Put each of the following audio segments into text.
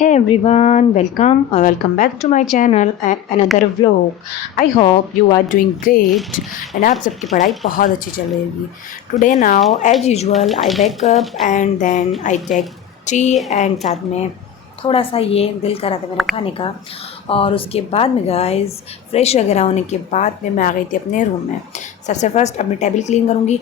Hey everyone, welcome or welcome back to my channel and another vlog. I hope you are doing great and आप सबकी पढ़ाई बहुत अच्छी चल रही होगी. Today now as usual I wake up and then I take tea and साथ में थोड़ा सा ये दिल करा था मेरा खाने का. और उसके बाद में गाइस फ्रेश वगैरह होने के बाद में मैं आ गई थी अपने रूम में. सबसे फर्स्ट अपनी टेबल क्लीन करूँगी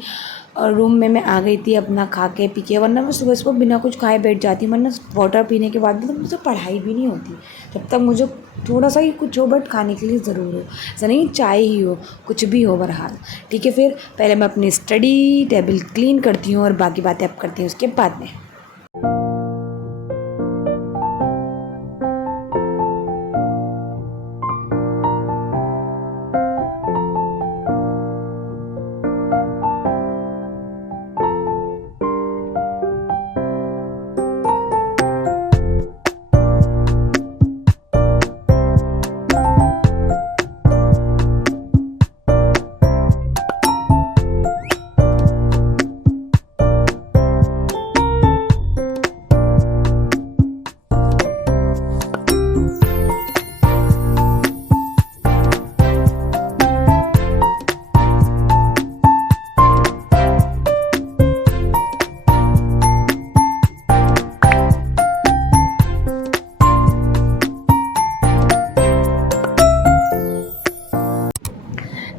और रूम में मैं आ गई थी अपना खा के पी के. वरना मैं सुबह सुबह बिना कुछ खाए बैठ जाती, वरना वाटर पीने के बाद मतलब मुझसे पढ़ाई भी नहीं होती जब तक मुझे थोड़ा सा ही कुछ हो बट खाने के लिए ज़रूर हो. ऐसा नहीं चाय ही हो, कुछ भी हो बहरहाल. ठीक है, फिर पहले मैं अपनी स्टडी टेबल क्लीन करती हूँ और बाकी बातें अब करती हूँ उसके बाद में.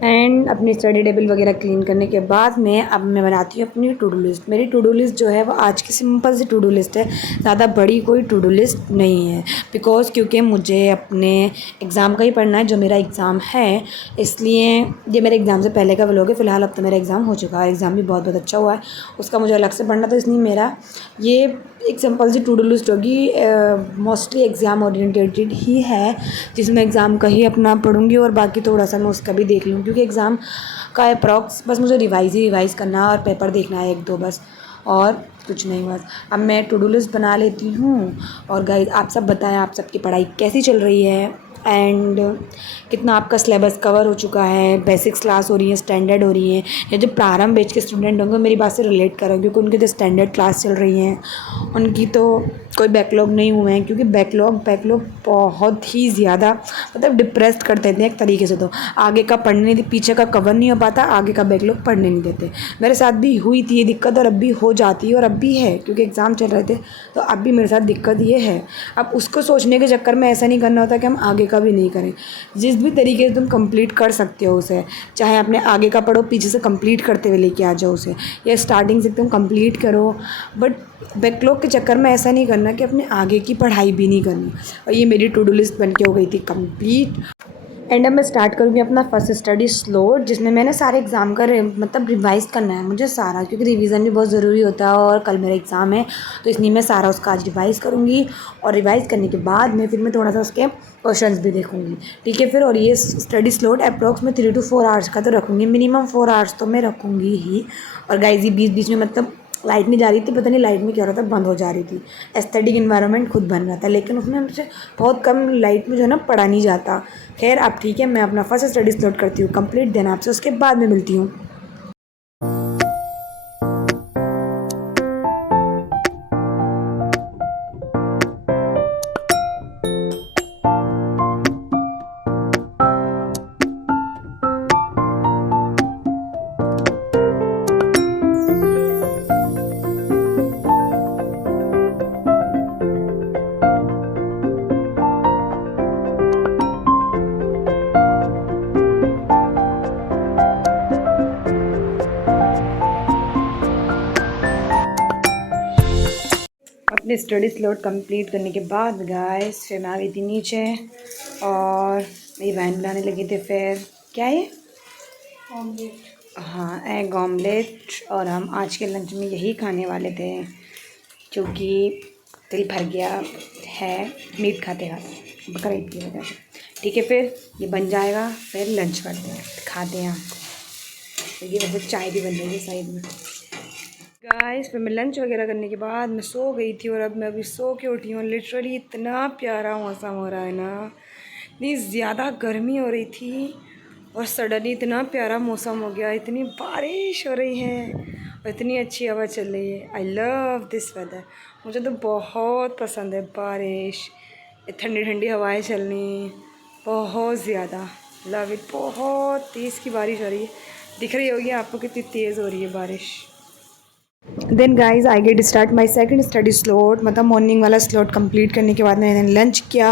एंड अपनी स्टडी टेबल वगैरह क्लीन करने के बाद में अब मैं बनाती हूँ अपनी टू डू लिस्ट. मेरी टू डू लिस्ट जो है वो आज की सिंपल सी टू डू लिस्ट है, ज़्यादा बड़ी कोई टू डू लिस्ट नहीं है. बिकॉज़ क्योंकि मुझे अपने एग्ज़ाम का ही पढ़ना है जो मेरा एग्ज़ाम है, इसलिए ये मेरे एग्ज़ाम से पहले का व्लॉग है. फ़िलहाल अब तो मेरा एग्ज़ाम हो चुका है, एग्ज़ाम भी बहुत बहुत अच्छा हुआ है, उसका मुझे अलग से पढ़ना. तो इसलिए मेरा ये एक सिंपल सी टू डू लिस्ट होगी. मोस्टली एग्ज़ाम ओरिएंटेड ही है, जिसमें एग्ज़ाम का ही अपना पढ़ूँगी और बाकी थोड़ा सा मैं उसका भी देख लूँ, क्योंकि एग्ज़ाम का अप्रॉक्स बस मुझे रिवाइज़ करना है और पेपर देखना है एक दो बस, और कुछ नहीं बस. अब मैं टू डू लिस्ट बना लेती हूँ. और गाइस आप सब बताएं आप सबकी पढ़ाई कैसी चल रही है एंड कितना आपका सिलेबस कवर हो चुका है. बेसिक्स क्लास हो रही है, स्टैंडर्ड हो रही है, या जो प्रारंभ बैच के स्टूडेंट होंगे मेरी बात से रिलेट करें, क्योंकि उनकी जो स्टैंडर्ड क्लास चल रही हैं उनकी तो कोई बैकलॉग नहीं हुए हैं. क्योंकि बैकलॉग बहुत ही ज़्यादा मतलब डिप्रेस्ड कर देते हैं एक तरीके से. तो आगे का पढ़ने पीछे का कवर नहीं हो पाता, आगे का बैकलॉग पढ़ने नहीं देते. मेरे साथ भी हुई थी ये दिक्कत और अब भी हो जाती है और अब भी है, क्योंकि एग्ज़ाम चल रहे थे तो अब भी मेरे साथ दिक्कत ये है. अब उसको सोचने के चक्कर में ऐसा नहीं करना होता कि हम आगे का भी नहीं करें. जिस भी तरीके से तुम कंप्लीट कर सकते हो उसे, चाहे अपने आगे का पढ़ो पीछे से कंप्लीट करते हुए लेके आ जाओ उसे, या स्टार्टिंग से तुम कंप्लीट करो. बट बैकलॉग के चक्कर में ऐसा नहीं करना कि अपने आगे की पढ़ाई भी नहीं करनी. और ये मेरी टू डू लिस्ट बन के हो गई थी कंप्लीट. एंड अब मैं स्टार्ट करूँगी अपना फर्स्ट स्टडी स्लोट, जिसमें मैंने सारे एग्ज़ाम का मतलब रिवाइज़ करना है मुझे सारा, क्योंकि रिवीजन भी बहुत ज़रूरी होता है और कल मेरा एग्ज़ाम है. तो इसलिए मैं सारा उसका आज रिवाइज़ करूँगी और रिवाइज़ करने के बाद में फिर मैं थोड़ा सा उसके क्वेश्चंस भी देखूँगी. ठीक है फिर. और ये स्टडी स्लोट अप्रॉक्स में 3 to 4 आवर्स का तो रखूँगी, मिनिमम 4 आवर्स तो मैं रखूँगी ही. और गाइस ये बीच बीच में मतलब लाइट नहीं जा रही थी, पता नहीं लाइट में क्या हो रहा था, बंद हो जा रही थी. एस्थेटिक इन्वायरमेंट खुद बन रहा था, लेकिन उसमें हमसे बहुत कम लाइट में जो है ना पढ़ा नहीं जाता. खैर अब ठीक है, मैं अपना फर्स्ट स्टडी स्टार्ट करती हूँ कंप्लीट, देन आपसे उसके बाद में मिलती हूँ. अपने स्टडी स्लॉट कंप्लीट करने के बाद गाइस फिर मैं आ गई थी नीचे और मेरी बहन बनाने लगी थी. फिर क्या है ऑमलेट, हाँ एग ऑमलेट. और हम आज के लंच में यही खाने वाले थे, क्योंकि दिल भर गया है मीट खाते खाते बकरा ईद की वजह से. ठीक है फिर ये बन जाएगा, फिर लंच करते हैं खाते हैं. तो ये वैसे चाय भी बन रही है साइड में. गाइस फिर मैं लंच वगैरह करने के बाद मैं सो गई थी और अब मैं अभी सो के उठी हूँ. लिटरली इतना प्यारा मौसम हो रहा है ना, इतनी ज़्यादा गर्मी हो रही थी और सडनली इतना प्यारा मौसम हो गया, इतनी बारिश हो रही है और इतनी अच्छी हवा चल रही है। I love this weather. मुझे तो बहुत पसंद है बारिश, ठंडी ठंडी हवाएं चलनी, बहुत ज़्यादा लव इट। बहुत तेज़ की बारिश हो रही है, दिख रही होगी आपको कितनी तेज़ हो रही है बारिश। Then guys I get start my second study slot, मतलब मॉर्निंग वाला स्लॉट कंप्लीट करने के बाद मैंने लंच किया,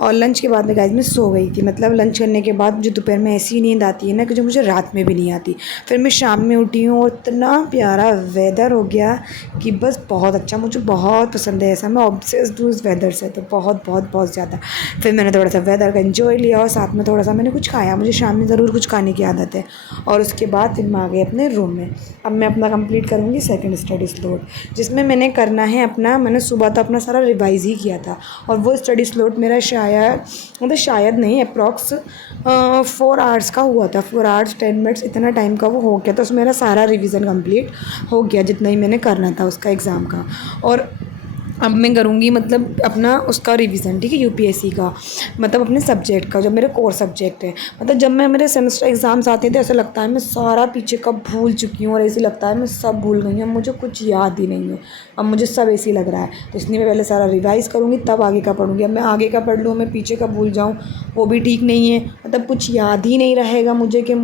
और लंच के बाद में गाइज मैं सो गई थी। मतलब लंच करने के बाद मुझे दोपहर में ऐसी नींद आती है ना कि जो मुझे रात में भी नहीं आती। फिर मैं शाम में उठी हूँ और इतना प्यारा वेदर हो गया कि बस बहुत अच्छा, मुझे बहुत पसंद है ऐसा। मैं ऑब्सेस्ड हूँ इस वेदर से, तो बहुत बहुत बहुत ज़्यादा। फिर मैंने थोड़ा सा वेदर का एंजॉय लिया और साथ में थोड़ा सा मैंने कुछ खाया, मुझे शाम में ज़रूर कुछ खाने की आदत है। और उसके बाद फिर मैं आ गई अपने रूम में। अब मैं अपना कंप्लीट करूँगी सेकंड स्टडी स्लॉट, जिसमें मैंने करना है अपना, मैंने सुबह तो अपना सारा रिवाइज़ ही किया था। और वो स्टडी स्लॉट मेरा शायद नहीं, अप्रॉक्स 4 आवर्स का हुआ था। 4 आवर्स 10 मिनट्स इतना टाइम का वो हो गया था। उसमें मेरा सारा रिवीजन कंप्लीट हो गया, जितना ही मैंने करना था उसका एग्ज़ाम का। और अब मैं करूँगी मतलब अपना उसका रिवीजन, ठीक है, यूपीएससी का, मतलब अपने सब्जेक्ट का, जो मेरे कोर सब्जेक्ट है। मतलब जब मैं मेरे सेमेस्टर एग्ज़ाम्स आते थे ऐसा लगता है मैं सारा पीछे का भूल चुकी हूँ, और ऐसे लगता है मैं सब भूल गई हूँ, मुझे कुछ याद ही नहीं है। अब मुझे सब ऐसे ही लग रहा है, तो इसलिए मैं पहले सारा रिवाइज़ करूँगी तब आगे का पढ़ूँगी। अब मैं आगे का पढ़ लूँ, मैं पीछे का भूल जाऊँ, वो भी ठीक नहीं है। मतलब कुछ याद ही नहीं रहेगा मुझे कि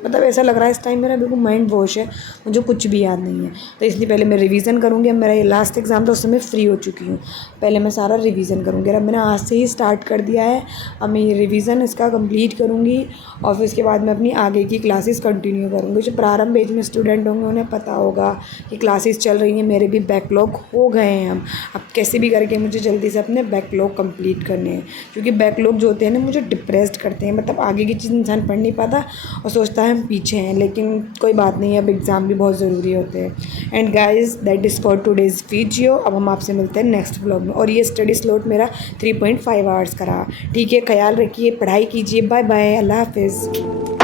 मतलब ऐसा लग रहा है इस टाइम मेरा बिल्कुल माइंड वॉश है, मुझे कुछ भी याद नहीं है। तो इसलिए पहले मैं रिवीजन करूँगी। अब मेरा ये लास्ट एग्ज़ाम था, उससे मैं फ्री हो चुकी हूँ, पहले मैं सारा रिवीजन करूँगी। अब मैंने आज से ही स्टार्ट कर दिया है। अब मैं ये रिवीजन इसका कंप्लीट करूँगी और फिर उसके बाद मैं अपनी आगे की क्लासेस कंटिन्यू करूँगी। जो प्रारंभ बैच में स्टूडेंट होंगे उन्हें पता होगा कि क्लासेस चल रही हैं, मेरे भी बैकलॉग हो गए हैं। अब कैसे भी करके मुझे जल्दी से अपने बैकलॉग कंप्लीट करने हैं, क्योंकि बैकलॉग जो होते हैं ना मुझे डिप्रेस्ड करते हैं। मतलब आगे की चीज़ इंसान पढ़ नहीं पाता और सोचता है हम पीछे हैं, लेकिन कोई बात नहीं है, अब एग्ज़ाम भी बहुत ज़रूरी होते हैं। And guys that is for today's video. अब हम आपसे मिलते हैं नेक्स्ट व्लॉग में। और ये स्टडी स्लॉट मेरा 3.5 आवर्स का रहा, ठीक है। ख्याल रखिए, पढ़ाई कीजिए। बाय बाय, अल्लाह हाफिज़।